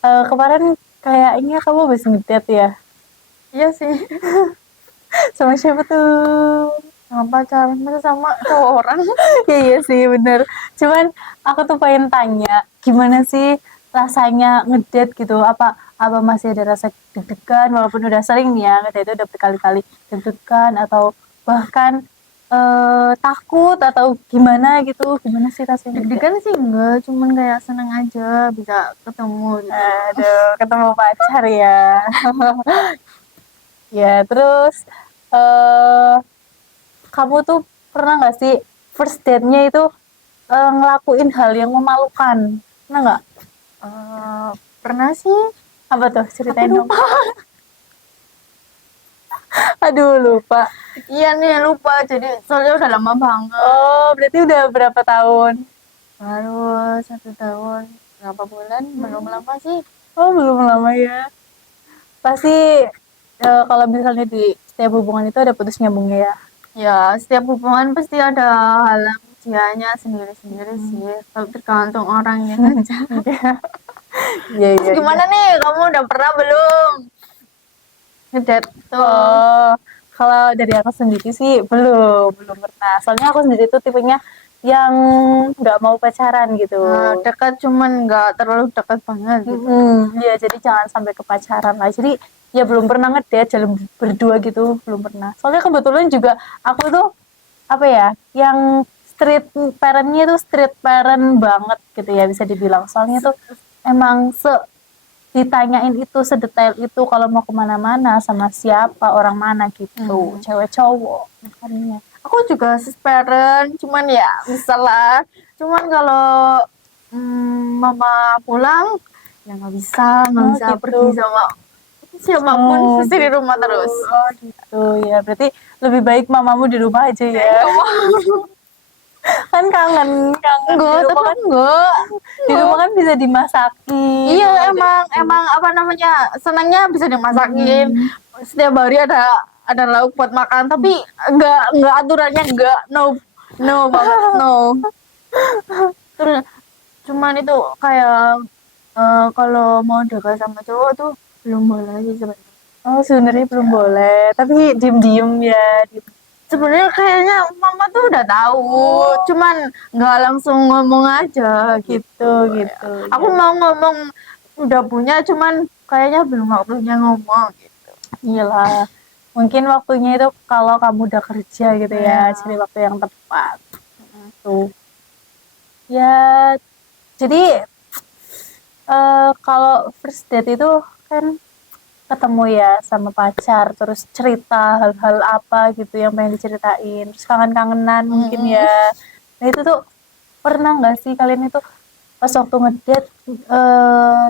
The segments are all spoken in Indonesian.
Kemarin kayaknya kamu habis ngedate ya? Iya sih, Sama siapa tuh? sama pacaran masa sama cowok orang. Ya iya sih bener. Cuman aku tuh pengen tanya, gimana sih rasanya ngedate gitu? Apa masih ada rasa deg-degan walaupun udah sering nih ya ngedate udah berkali-kali deg-degan atau bahkan takut atau gimana gitu? Gimana sih rasanya ngedate? Deg-degan sih enggak, cuman kayak seneng aja bisa ketemu gitu. Aduh, ketemu pacar ya. Ya, terus eh kamu tuh pernah nggak sih first date-nya itu ngelakuin hal yang memalukan? Pernah nggak? Eh, Pernah sih, Apa tuh? tapi Ceritain dong. lupa. Aduh, lupa. Iya nih lupa, jadi soalnya udah lama banget. Oh, berarti udah berapa tahun? Baru 1 tahun, berapa bulan, belum lama sih. Oh, belum lama ya. Pasti kalau misalnya di setiap hubungan itu ada putus nyambungnya ya. Ya, setiap hubungan pasti ada halang ujiannya sendiri-sendiri sih. Tapi tergantung orangnya aja. Iya, Terus iya, iya. gimana nih? Kamu udah pernah belum ngedate tuh? Oh, kalau dari aku sendiri sih belum pernah. Soalnya aku sendiri tuh tipenya yang nggak mau pacaran gitu. Nah, dekat cuman nggak terlalu dekat banget gitu. Iya, jadi jangan sampai ke pacaran lah. Jadi ya belum pernah ngedate jalan berdua gitu, belum pernah. Soalnya kebetulan juga aku tuh apa ya, yang street parentnya tuh street parent banget gitu ya bisa dibilang. Soalnya tuh emang ditanyain itu sedetail itu kalau mau kemana-mana sama siapa orang mana gitu, cewek cowok makanya. Aku juga sis parent, cuman ya bisa lah. Cuman kalau mama pulang, ya nggak Oh bisa gitu. pergi sama siapapun, Oh pasti di rumah gitu. terus. Oh gitu ya. Berarti lebih baik mamamu di rumah aja ya. Nggak mau. Kan kangen di Enggak, rumah tapi kan, enggak. di rumah Enggak. kan bisa dimasakin Iya mulai dari emang kecil. emang apa namanya senangnya bisa dimasakin setiap hari ada lauk buat makan tapi enggak aturannya enggak no banget no terus cuman itu kayak kalau mau dekat sama cowok tuh belum boleh sih sebenarnya. Oh sebenarnya belum Aja. boleh tapi diem-diem ya gitu. Sebenarnya kayaknya mama tuh udah tahu cuman nggak langsung ngomong aja Gitu gitu ya. gitu Aku ya. mau ngomong udah punya cuman kayaknya belum waktunya ngomong gitu. Iyalah, mungkin waktunya itu kalau kamu udah kerja gitu ya, Ya, cari waktu yang tepat tuh. Ya jadi kalau first date itu kan ketemu ya sama pacar, terus cerita hal-hal apa gitu yang pengen diceritain, terus kangen-kangenan mungkin ya. Nah itu tuh pernah nggak sih kalian itu pas waktu ngedate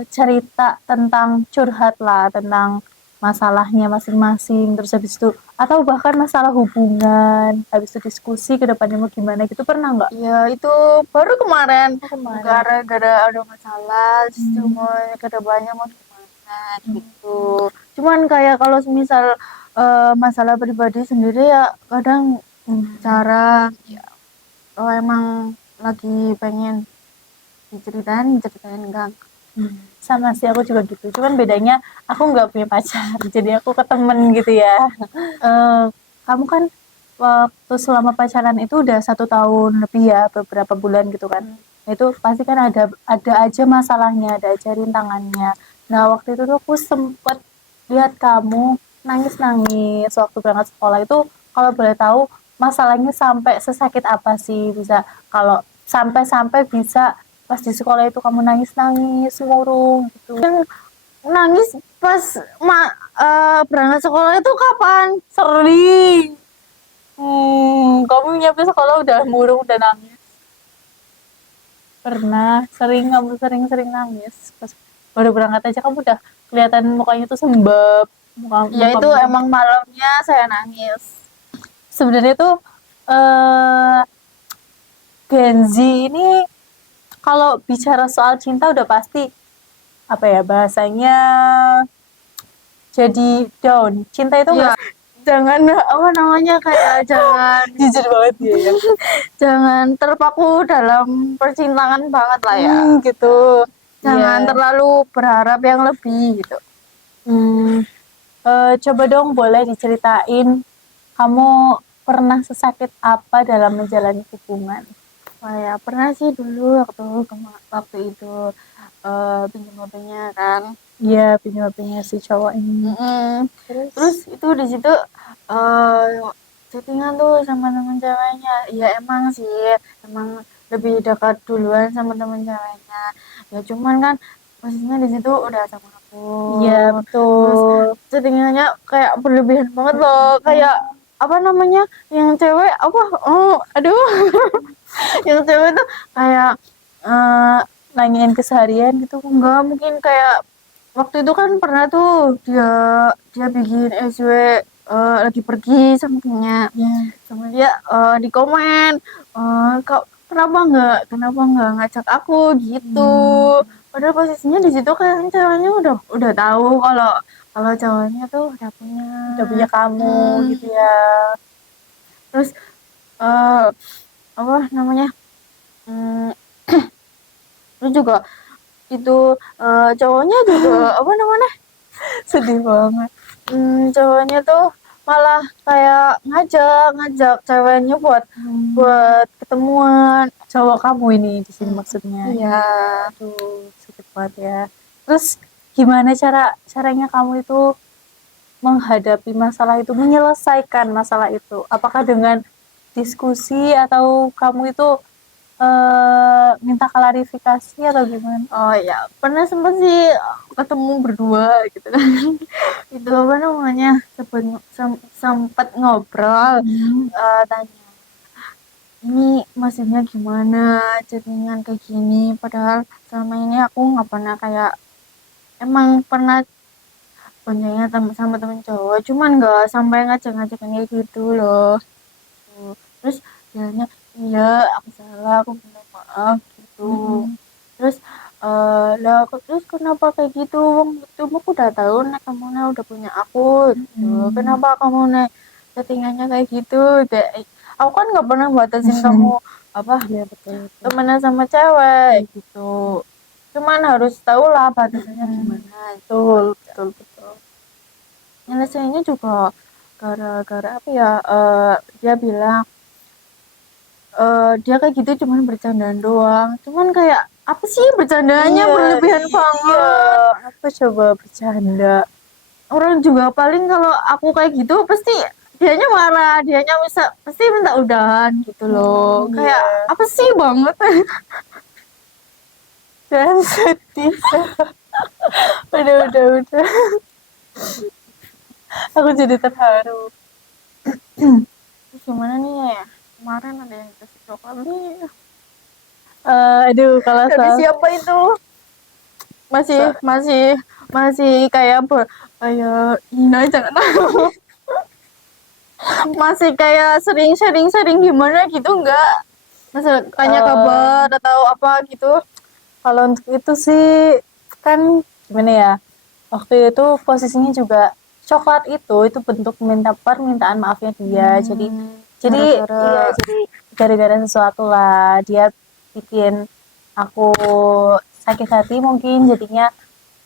cerita tentang curhat lah, tentang masalahnya masing-masing, terus habis itu atau bahkan masalah hubungan, habis itu diskusi ke depannya mau gimana gitu pernah nggak? ya itu baru kemarin Oh, kemarin. gara-gara ada masalah cuma kedepannya mau gimana gitu. Cuman kayak kalau misal masalah pribadi sendiri ya kadang jarang ya kalau emang lagi pengen diceritain enggak. Sama sih aku juga gitu. Cuman bedanya aku nggak punya pacar, jadi aku ke temen gitu ya. Eh, kamu kan waktu selama pacaran itu udah 1 tahun lebih ya, beberapa bulan gitu kan. Nah, itu pasti kan ada aja masalahnya, ada aja rintangannya. Nah waktu itu tuh aku sempet lihat kamu nangis-nangis waktu berangkat sekolah itu. Kalau boleh tahu masalahnya sampai sesakit apa sih, bisa kalau sampai-sampai bisa pas di sekolah itu kamu nangis-nangis murung gitu. Yang nangis pas berangkat sekolah itu kapan? Sering. Kamu nyampe sekolah udah murung udah nangis. Pernah, kamu sering-sering nangis. Pas baru berangkat aja kamu udah kelihatan mukanya tuh sembab. Ya itu Mukamu tuh. emang malamnya saya nangis. Sebenarnya tuh eh Gen Z ini kalau bicara soal cinta udah pasti apa ya bahasanya jadi down. Cinta itu Ya nggak jangan apa namanya kayak jangan jujur banget dia ya. jangan terpaku dalam percintaan banget lah ya. Gitu. jangan Iya. terlalu berharap yang lebih gitu. Hmm, coba dong boleh diceritain kamu pernah sesakit apa dalam menjalani hubungan? Wah ya pernah sih dulu waktu itu pinjam HP-nya kan. Iya, pinjam si cowok ini. Mm-mm. Terus? Terus itu di situ eh chattingan tuh sama temen ceweknya. Ya emang sih, emang lebih dekat duluan sama temen ceweknya. Ya cuman kan posisinya di situ udah sama aku. Iya, Terus betul. chattingannya kayak berlebihan banget loh. Kayak apa namanya? Yang cewek apa? Oh, aduh. Yang cewek tuh kayak eh Nanyain keseharian gitu. enggak mungkin kayak waktu itu kan pernah tuh dia dia bikin SW lagi pergi sama temennya Ya. sama dia di komen kok kenapa nggak ngajak aku gitu padahal posisinya di situ kan ceweknya udah tahu kalau kalau cowoknya tuh Udah punya kamu Hmm, gitu ya. terus eh apa namanya hmm, terus juga itu cowoknya juga apa namanya Sedih banget. cowoknya tuh malah kayak ngajak ceweknya buat buat ketemuan. Cowok kamu ini di sini maksudnya. Iya. Aduh, sakit banget ya. Terus gimana caranya kamu itu menghadapi masalah itu, menyelesaikan masalah itu? Apakah dengan diskusi atau kamu itu minta klarifikasi atau gimana? Oh ya, pernah sempet sih ketemu berdua gitu kan. Itu apa namanya? Sempet ngobrol, tanya, ini maksudnya gimana chattingan kayak gini? Padahal selama ini aku nggak pernah kayak emang pernah boncengan sama temen cowok, cuman nggak sampai ngajak-ngajak kayak gitu loh. Tuh. Terus dianya iya aku salah aku minta maaf gitu. Terus lah terus kenapa kayak gitu wong itu aku udah tahu nek kamu nek udah punya aku gitu kenapa kamu nek settingannya kayak gitu kayak aku kan nggak pernah batasin kamu apa Ya betul, betul. temenan sama cewek gitu cuman harus tahu lah batasannya gimana Betul, betul, betul. nyelesainya juga gara-gara apa ya dia bilang dia kayak gitu cuman bercandaan doang cuman kayak apa sih bercandanya Iya, berlebihan iya. banget Apa coba bercanda? orang juga paling kalau aku kayak gitu pasti dianya marah dianya bisa pasti minta udahan gitu loh kayak Iya. apa sih banget Dan sedih. Udah. Aku jadi terharu. terus gimana nih kemarin ada yang kasih coklat nih Aduh, kalau dari soal siapa itu masih masih masih kayak kayak Ina jangan tahu masih kayak sering sharing gimana gitu enggak masa tanya kabar atau apa gitu kalau untuk itu sih kan gimana ya? Waktu itu posisinya juga coklat itu bentuk minta permintaan maafnya dia. Jadi gara-gara iya jadi gara-gara sesuatu lah dia bikin aku sakit hati mungkin jadinya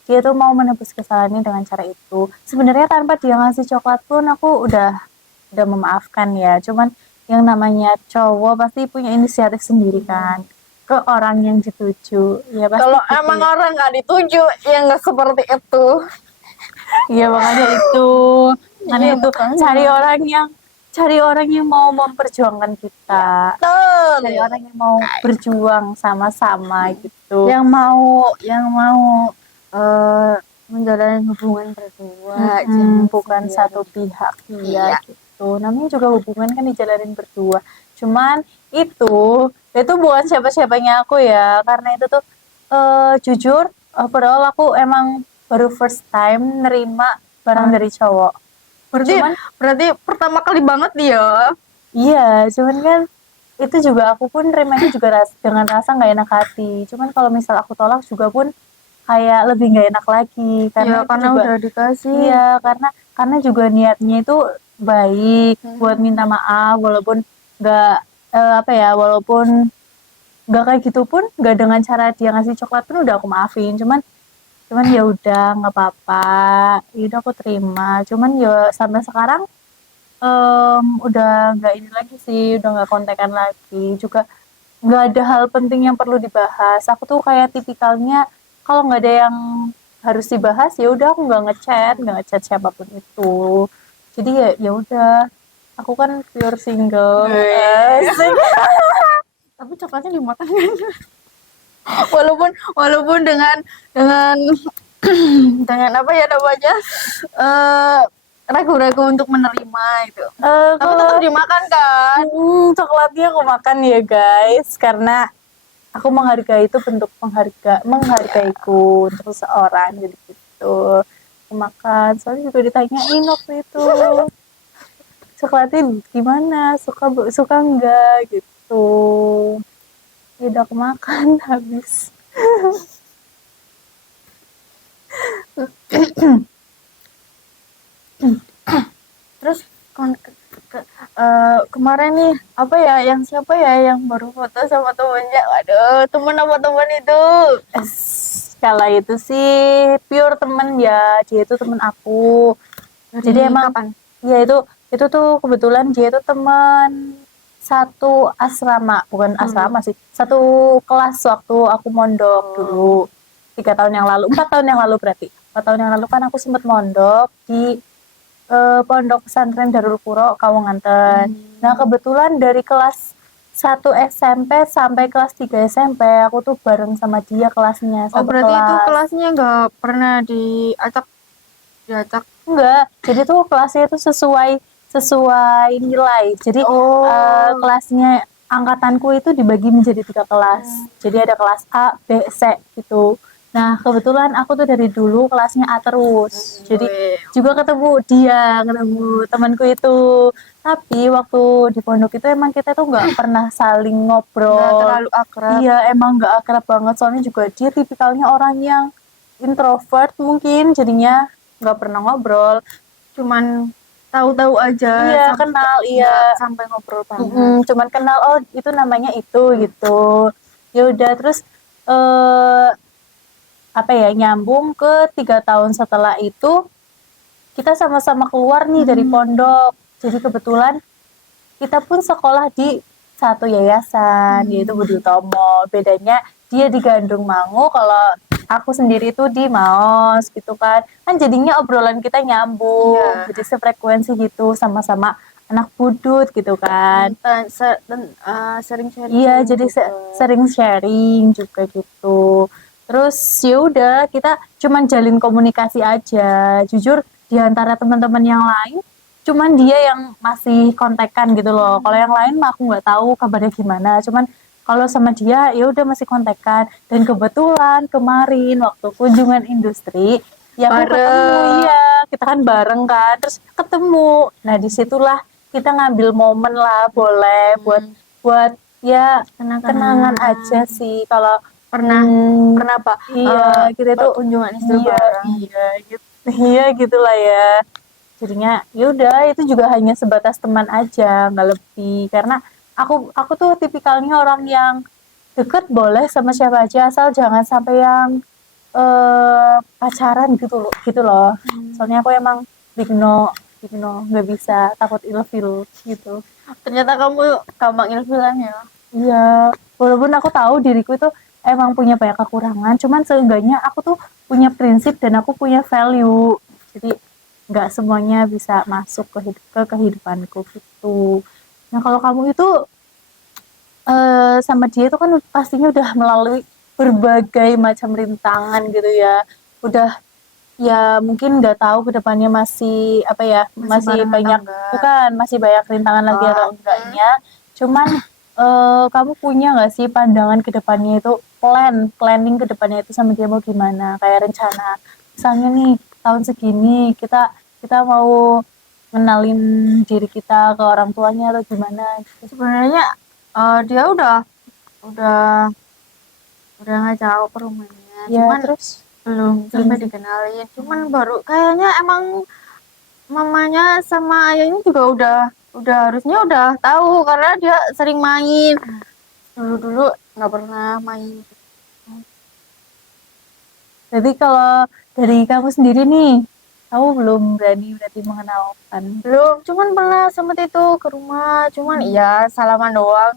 dia tuh mau menebus kesalahannya dengan cara itu. Sebenarnya tanpa dia ngasih coklat pun aku udah memaafkan ya. Cuman yang namanya cowok pasti punya inisiatif sendiri kan ke orang yang dituju. Ya pasti kalau gitu emang ya. orang nggak dituju ya nggak seperti itu Iya makanya itu. Makanya Iya, itu makanya. cari orang yang mau memperjuangkan kita. Betul. Cari orang yang mau berjuang sama-sama gitu. yang mau menjalani hubungan berdua jangan Bukan sendiri. satu pihak Iya. ya gitu. Namanya juga hubungan kan dijalanin berdua. Cuman itu bukan siapa-siapanya aku ya. Karena itu tuh jujur overall aku emang baru first time nerima barang dari cowok. berarti Cuman berarti pertama kali banget dia iya, cuman kan itu juga aku pun nerimanya juga dengan rasa nggak enak hati. Cuman kalau misal aku tolak juga pun kayak lebih nggak enak lagi karena ya itu karena juga udah dikasih iya karena juga niatnya itu baik buat minta maaf walaupun nggak apa ya walaupun nggak kayak gitu pun, nggak dengan cara dia ngasih coklat pun udah aku maafin. Cuman ya udah nggak apa-apa, ya udah aku terima. Cuman ya sampai sekarang udah nggak ini lagi sih, udah nggak kontekan lagi. Juga nggak ada hal penting yang perlu dibahas. Aku tuh kayak tipikalnya kalau nggak ada yang harus dibahas ya udah aku nggak ngechat siapapun itu. Jadi ya udah, aku kan pure single. Asik. Tapi coklatnya dimakan kan? Walaupun dengan dengan apa ya namanya, eh ragu-ragu untuk menerima itu. Tapi Kalau tetap dimakan kan? coklatnya aku makan ya guys, karena aku menghargai itu bentuk menghargaiku untuk seseorang, jadi gitu. Aku makan, soalnya juga ditanyain waktu itu coklatnya gimana, suka enggak gitu. Ya udah aku makan habis. Terus kemarin nih apa ya, yang siapa ya yang baru foto sama temennya? Waduh, temen apa temen itu? Kala itu sih pure temen ya, dia itu temen aku. Jadi emang kapan? ya itu tuh kebetulan dia itu teman satu asrama, bukan asrama sih, satu kelas waktu aku mondok dulu 3 tahun yang lalu, 4 tahun yang lalu berarti 4 tahun yang lalu kan aku sempat mondok di pondok pesantren Darul Qura Kawanganten. Nah kebetulan dari kelas 1 SMP sampai kelas 3 SMP aku tuh bareng sama dia kelasnya, Oh satu berarti itu kelas. kelasnya nggak pernah diacak? Enggak, jadi tuh kelasnya itu sesuai nilai. Jadi kelasnya angkatanku itu dibagi menjadi 3 kelas. Jadi ada kelas A, B, C gitu. Nah kebetulan aku tuh dari dulu kelasnya A terus. Jadi juga ketemu temanku itu. Tapi waktu di pondok itu emang kita tuh nggak pernah saling Nggak ngobrol. terlalu akrab. Iya emang nggak akrab banget. Soalnya juga dia tipikalnya orang yang introvert mungkin, jadinya nggak pernah ngobrol. Cuman tahu-tahu aja. Iya kenal, iya. Nggak sampai ngobrol banget. Cuman kenal, oh itu namanya itu gitu. Ya udah terus apa ya, nyambung ke 3 tahun setelah itu kita sama-sama keluar nih dari pondok. Jadi kebetulan kita pun sekolah di satu yayasan, yaitu Budi Utomo. Bedanya dia di Gandrung Mangu, kalau aku sendiri tuh di Maos gitu kan. Kan jadinya obrolan kita nyambung, Iya. jadi sefrekuensi gitu, sama-sama anak budut gitu kan. Sering sharing. Iya, jadi sering sharing juga gitu. Terus ya udah kita cuman jalin komunikasi aja. Jujur di antara teman-teman yang lain cuman dia yang masih kontekan gitu loh. Kalau yang lain mah aku nggak tahu kabarnya gimana. Cuman kalau sama dia ya udah masih kontekan. Dan kebetulan kemarin waktu kunjungan industri ya aku ketemu, iya kita kan bareng kan, terus ketemu. Nah disitulah kita ngambil momen lah, boleh buat ya kenangan aja sih. Kalau Pernah Pak? iya kita tuh kunjungan istri bareng. iya gitulah ya. Jadinya ya udah itu juga hanya sebatas teman aja, nggak lebih. Karena aku tuh tipikalnya orang yang deket boleh sama siapa aja, asal jangan sampai yang pacaran gitu loh. Soalnya aku emang big no nggak bisa, takut ilfil gitu. Ternyata kamu gampang ilfilan ya. Iya, walaupun aku tahu diriku itu emang punya banyak kekurangan, cuman seenggaknya aku tuh punya prinsip dan aku punya value. Jadi nggak semuanya bisa masuk ke kehidupanku gitu. Nah kalau kamu itu sama dia itu kan pastinya udah melalui berbagai macam rintangan gitu ya. Udah ya mungkin nggak tahu kedepannya masih apa ya, masih barengan banyak, atau enggak. bukan masih banyak rintangan lagi atau enggaknya. Cuman kamu punya nggak sih pandangan kedepannya itu, planning kedepannya itu sama dia mau gimana, kayak rencana misalnya nih tahun segini kita mau ngenalin diri kita ke orang tuanya atau gimana gitu. Sebenarnya dia udah ngajak aku ke rumahnya. Ya Cuman terus belum sampai dikenalin. Cuman baru kayaknya emang mamanya sama ayahnya juga udah harusnya udah tahu karena dia sering main. Dulu nggak pernah main. Jadi kalau dari kamu sendiri nih, kamu belum berani berarti mengenalkan. Belum, cuman pernah sempet itu ke rumah, cuman iya salaman doang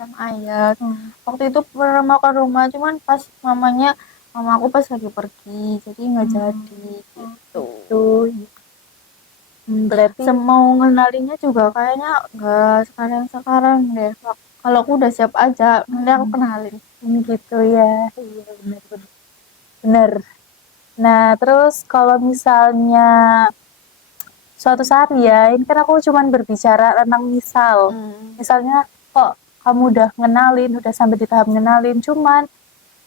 sama ayah. Waktu itu pernah mau ke rumah, cuman pas mama aku pas lagi pergi, jadi nggak jadi gitu. Tuh, berarti Semau ngenalinnya juga kayaknya nggak sekarang deh. Kalau aku udah siap aja, nanti aku kenalin. gitu ya. Iya benar benar. Benar. Nah, terus kalau misalnya suatu saat ya, ini kan aku cuman berbicara tentang misal. Misalnya kok kamu udah ngenalin, udah sampai di tahap ngenalin, cuman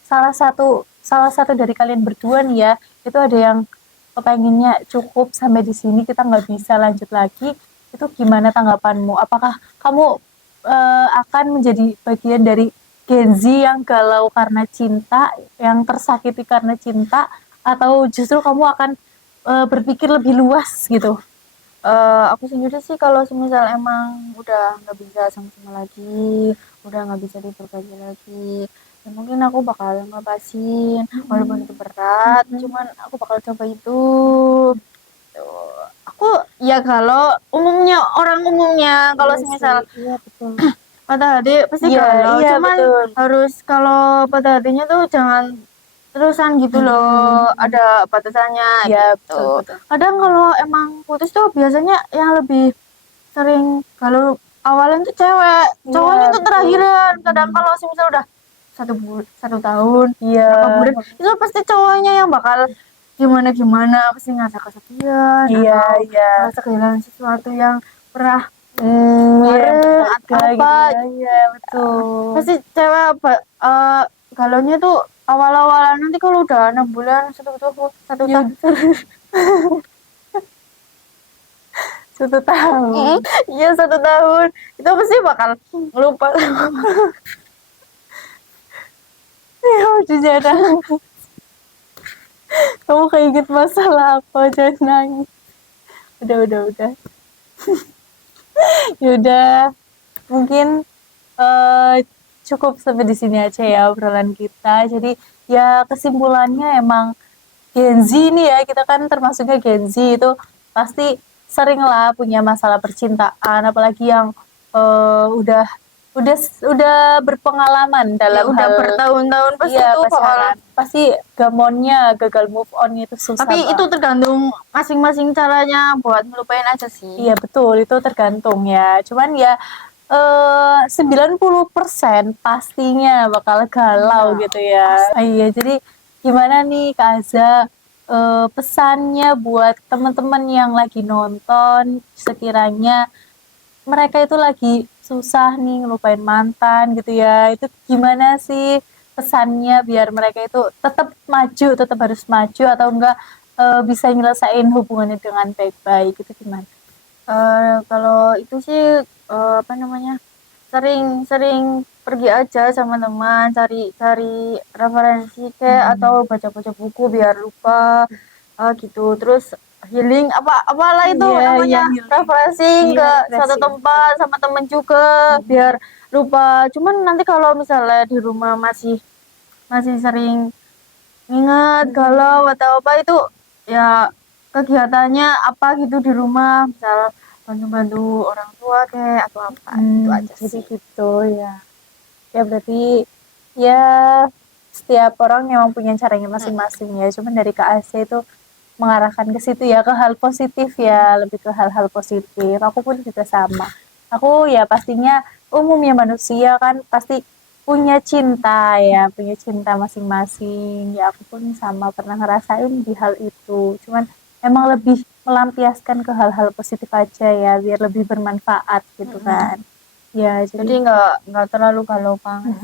salah satu dari kalian berdua nih ya, itu ada yang kepenginnya cukup sampai di sini, kita nggak bisa lanjut lagi. Itu gimana tanggapanmu? Apakah kamu akan menjadi bagian dari Gen Z yang galau karena cinta, yang tersakiti karena cinta, atau justru kamu akan berpikir lebih luas gitu? Aku sendiri sih kalau semisal emang udah nggak bisa sama-sama lagi, udah nggak bisa diperbaiki lagi, ya mungkin aku bakal ngebasin, walaupun itu berat, cuman aku bakal coba itu. Tuh. Aku ya kalau orang umumnya kalau Iya semisal sih, iya betul. patah hati pasti Iya, galau, iya cuman betul. harus kalau patah hatinya tuh jangan terusan gitu loh, ada batasannya Iya gitu. betul betul. Kadang kalau emang putus tuh biasanya yang lebih sering kalau awalnya tuh cewek, Iya cowoknya tuh betul. terakhiran. Kadang kalau misal udah 1 tahun Iya. berapa bulan itu pasti cowoknya yang bakal gimana gimana, pasti ngerasa kesepian Iya, atau iya. ngerasa kehilangan sesuatu yang pernah Iya kemarin berharga atau gitu apa. ya. Iya betul. Pasti cewek apa galaunya tuh awal-awalan, nanti kalau udah 6 bulan, satu Ya, tahun. 1 tahun. Iya 1 tahun itu pasti bakal lupa. Ya jangan nangis. Kamu keinget masalah apa? Jangan nangis. Udah. Yaudah, mungkin eh, cukup sampai di sini aja ya obrolan kita. Jadi ya kesimpulannya emang Gen Z nih ya, kita kan termasuknya Gen Z itu pasti sering lah punya masalah percintaan, apalagi yang udah udah udah berpengalaman Ya dalam udah hal bertahun-tahun pasti iya itu bakal. pacaran. Pasti gamonnya gagal move on itu susah Tapi itu banget. tergantung masing-masing caranya buat ngelupain aja sih. Iya betul, itu tergantung ya. Cuman ya 90% pastinya bakal galau Iya, gitu ya. Iya, jadi gimana nih Kak Aza pesannya buat teman-teman yang lagi nonton sekiranya mereka itu lagi susah nih ngelupain mantan gitu ya. Itu gimana sih pesannya biar mereka itu tetap maju, tetap harus maju atau enggak bisa nyelesain hubungannya dengan baik-baik itu gimana? Kalau itu sih apa namanya, sering-sering pergi aja sama teman, cari referensi kayak atau baca-baca buku biar lupa gitu. Terus healing apalah itu Iya, iya, namanya, healing. refreshing Iya, ke satu refreshing. tempat sama temen juga biar lupa. Cuman nanti kalau misalnya di rumah masih masih sering ingat galau atau apa, itu ya kegiatannya apa gitu di rumah, misal bantu-bantu orang tua kayak atau apa itu aja Jadi sih. gitu ya. Ya berarti ya setiap orang memang punya caranya masing-masing ya. Cuman dari Kak AC itu mengarahkan ke situ ya, ke hal positif ya, lebih ke hal-hal positif. Aku pun juga sama. Aku ya pastinya umumnya manusia kan pasti punya cinta ya, punya cinta masing-masing. Ya aku pun sama pernah ngerasain di hal itu. Cuman emang lebih melampiaskan ke hal-hal positif aja ya, biar lebih bermanfaat gitu kan. Ya, Jadi jadi nggak terlalu galau banget.